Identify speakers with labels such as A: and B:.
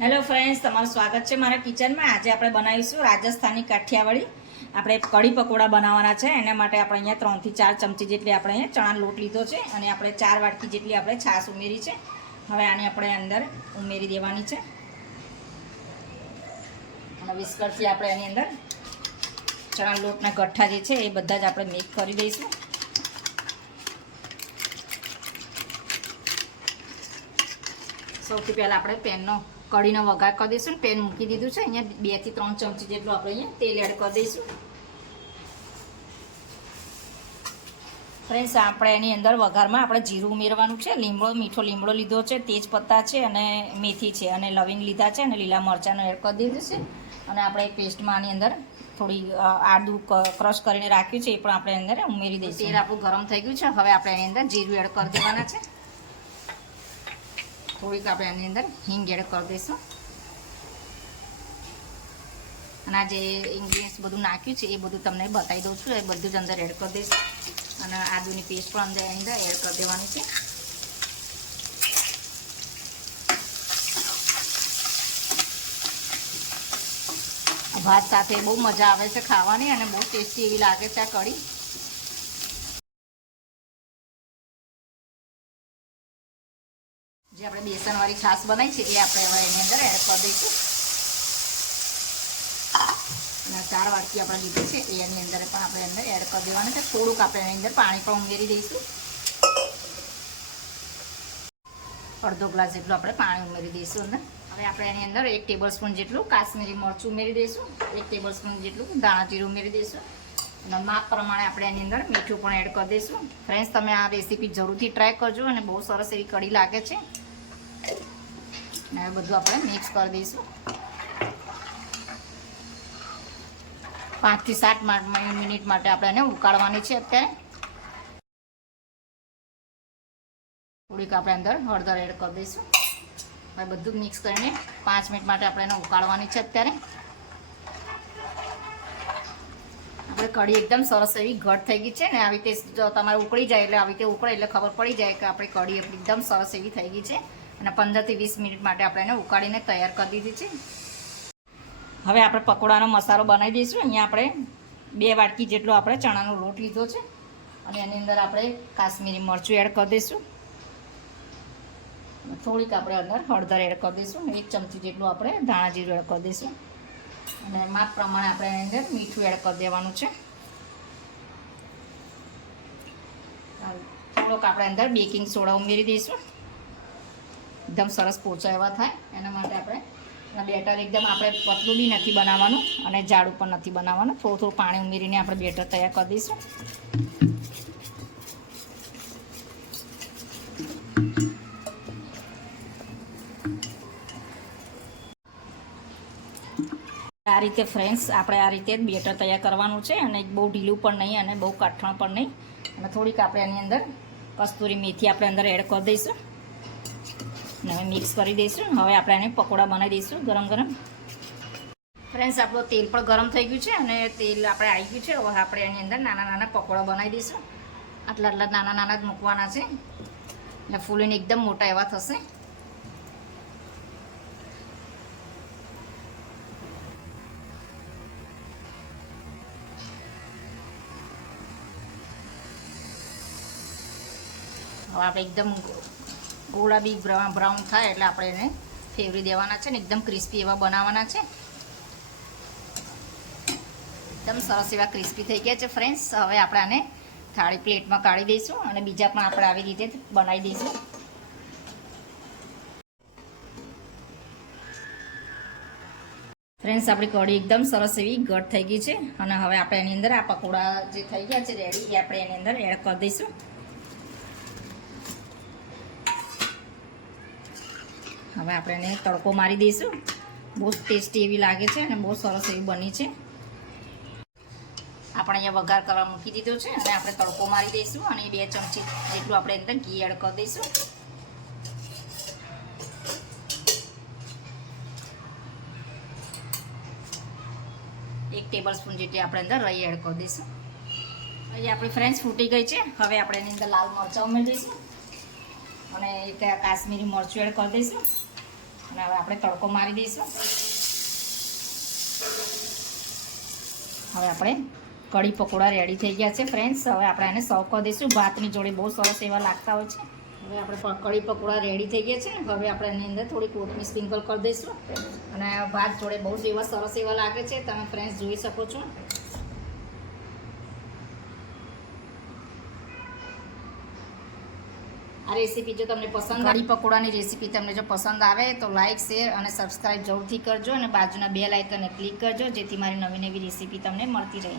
A: Hello friends તમારું સ્વાગત છે મારા કિચનમાં. આજે આપણે બનાવીશું રાજસ્થાની કાઠિયાવાડી. આપણે કઢી પકોડા બનાવવાના છે. એના માટે આપણે અહીંયા ત્રણથી ચાર ચમચી જેટલી આપણે અહીંયા ચણા લોટ લીધો છે અને આપણે ચાર વાટકી જેટલી આપણે છાશ ઉમેરી છે. હવે આને આપણે અંદર ઉમેરી દેવાની છે. અને વિસ્કરથી આપણે એની અંદર ચણા લોટના ગઠ્ઠા જે છે એ બધા જ આપણે મિક્સ કરી દઈશું. સૌથી પહેલાં આપણે પેનનો કઢીનો વઘાર કરી દઈશું ને પેન મૂકી દીધું છે. અહીંયા બેથી ત્રણ ચમચી જેટલું આપણે અહીંયા તેલ એડ કરી દઈશું. ફ્રેન્ડ્સ આપણે એની અંદર વઘારમાં આપણે જીરું ઉમેરવાનું છે. લીમડો મીઠો લીમડો લીધો છે તેજપત્તા છે અને મેથી છે અને લવિંગ લીધા છે અને લીલા મરચાંનો એડ કરી દીધું છે. અને આપણે પેસ્ટમાં આની અંદર થોડી આદું ક્રશ કરીને રાખ્યું છે એ પણ આપણે અંદર ઉમેરી દઈશું. તેલ આપણું ગરમ થઈ ગયું છે. હવે આપણે એની અંદર જીરું એડ કરી દેવાના છે. થોડીક આપણે એની અંદર હિંગ એડ કરી દઈશું અને આ જે ઇન્ગ્રીડિયન્ટ્સ બધું નાખ્યું છે એ બધું તમને બતાવી દઉં છું એ બધું જ અંદર એડ કરી દઈશું અને આદુની પેસ્ટ પણ અંદર એની અંદર એડ કરી દેવાની છે ભાત સાથે બહુ મજા આવે છે ખાવાની અને બહુ ટેસ્ટી એવી લાગે છે આ કઢી. જે આપણે બેસનવાળી છાશ બનાવી છે, એ આપણે હવે એની અંદર એડ કરી દઈશું. અને ચાર વાટકી આપણે લીધી છે એની અંદર પણ આપણે અંદર એડ કરી દેવાનું છે. થોડુંક આપણે એની અંદર પાણી પણ ઉમેરી દઈશું. અડધો ગ્લાસ જેટલું આપણે પાણી ઉમેરી દઈશું અંદર. હવે આપણે એની અંદર એક ટેબલ સ્પૂન જેટલું કાશ્મીરી મરચું ઉમેરી દઈશું. એક ટેબલ સ્પૂન જેટલું દાણા જીરું ઉમેરી દઈશું. અને માપ પ્રમાણે આપણે એની અંદર મીઠું પણ એડ કરી દઈશું. ફ્રેન્ડ્સ તમે આ રેસીપી જરૂરથી ટ્રાય કરજો અને બહુ સરસ એવી કડી લાગે છે. હવે બધું આપણે મિક્સ કરી દઈશું. પાંચથી સાત મિનિટ માટે આપણે એને ઉકાળવાની છે અત્યારે. થોડીક આપણે અંદર હળદર એડ કરી દઈશું. હવે બધું મિક્સ કરીને પાંચ મિનિટ માટે આપણે એને ઉકાળવાની છે અત્યારે. આપણે કઢી એકદમ સરસ એવી ઘટ થઈ ગઈ છે ને આવી રીતે તમારે ઉકળી જાય એટલે આવી રીતે ઉકળે એટલે ખબર પડી જાય કે આપણી કઢી એકદમ સરસ એવી થઈ ગઈ છે. અને પંદરથી વીસ મિનિટ માટે આપણે એને ઉકાળીને તૈયાર કરી દીધી છે. હવે આપણે પકોડાનો મસાલો બનાવી દઈશું. અહીંયા આપણે બે વાટકી જેટલો આપણે ચણાનો લોટ લીધો છે. અને એની અંદર આપણે કાશ્મીરી મરચું એડ કરી દઈશું. થોડીક આપણે અંદર હળદર એડ કરી દઈશું. એક ચમચી જેટલું આપણે ધાણા જીરું એડ કરી દઈશું. અને માપ પ્રમાણે આપણે એની અંદર મીઠું એડ કરી દેવાનું છે. થોડોક આપણે અંદર બેકિંગ સોડા ઉમેરી દઈશું. એકદમ સરસ પોચા એવા થાય. એના માટે આપણે બેટર એકદમ આપણે પતલું બી નથી બનાવવાનું અને જાડું પણ નથી બનાવવાનું. થોડું થોડું પાણી ઉમેરીને આપણે બેટર તૈયાર કરી દઈશું. આ રીતે ફ્રેન્ડ્સ, આપણે આ રીતે બેટર તૈયાર કરવાનું છે અને બહુ ઢીલું પણ નહીં અને બહુ કાઠણ પણ નહીં. અને થોડીક આપણે એની અંદર કસ્તુરી મેથી આપણે અંદર એડ કરી દઈશું. અને હવે મિક્સ કરી દઈશું હવે આપણે એને પકોડા બનાવી દઈશું ગરમ ગરમ. ફ્રેન્ડ્સ, આપણું તેલ પણ ગરમ થઈ ગયું છે અને તેલ આપણે આવી ગયું છે. હવે આપણે એની અંદર નાના નાના પકોડા બનાવી દઈશું. આટલા આટલા નાના નાના જ મૂકવાના છે. એટલે ફૂલીને એકદમ મોટા એવા થશે. હવે આપણે એકદમ ગોળા બી બ્રાઉન થાય એટલે આપણે એને ફેવરી દેવાના છે ને, એકદમ ક્રિસ્પી એવા બનાવવાના છે. એકદમ સરસ એવા ક્રિસ્પી થઈ ગયા છે ફ્રેન્ડ્સ. હવે આપણે આને થાળી પ્લેટમાં કાઢી દઈશું અને બીજા પણ આપણે આવી રીતે બનાવી દઈશું. ફ્રેન્ડ્સ, આપણી કઢી એકદમ સરસ એવી ઘટ થઈ ગઈ છે. અને હવે આપણે એની અંદર આ પકોડા જે થઈ ગયા છે રેડી એ આપણે એની અંદર એડ કરી દઈશું. હવે આપણે એને તડકો મારી દઈશું. બહુ ટેસ્ટી એવી લાગે છે અને બહુ સરસ એવી બની છે. આપણે અહીંયા વઘાર કરવા મૂકી દીધો છે અને આપણે તડકો મારી દઈશું અને બે ચમચી જેટલું આપણે અંદર ઘી એડ કરી દઈશું. એક ટેબલ સ્પૂન જેટલી આપણે અંદર રહી એડ કરી દઈશું. અહીંયા આપણી ફ્રેન્ચ ફૂટી ગઈ છે. હવે આપણે એની અંદર લાલ મરચાં ઉમેરી દઈશું. અને એક કાશ્મીરી મરચું એડ કરી દઈશું. અને હવે આપણે તડકો મારી દઈશું. હવે આપણે કઢી પકોડા રેડી થઈ ગયા છે ફ્રેન્ડ્સ હવે આપણે એને સર્વ કરી દઈશું. ભાતની જોડે બહુ સરસ એવા લાગતા હોય છે. હવે આપણે કઢી પકોડા રેડી થઈ ગયા છે. હવે આપણે એની અંદર થોડી કોથમીર સ્પ્રિંકલ કરી દઈશું. અને ભાત જોડે બહુ જ એવા સરસ એવા લાગે છે. તમે ફ્રેન્ડ્સ જોઈ શકો છો. રેસીપી જો તમને પસંદ કઢી પકોડાની રેસીપી તમને જો પસંદ આવે તો લાઇક શેર અને સબસ્ક્રાઇબ જરૂરથી કરજો અને બાજુના બે લાઇકને ક્લિક કરજો જેથી મારી નવી નવી રેસીપી તમને મળતી રહે.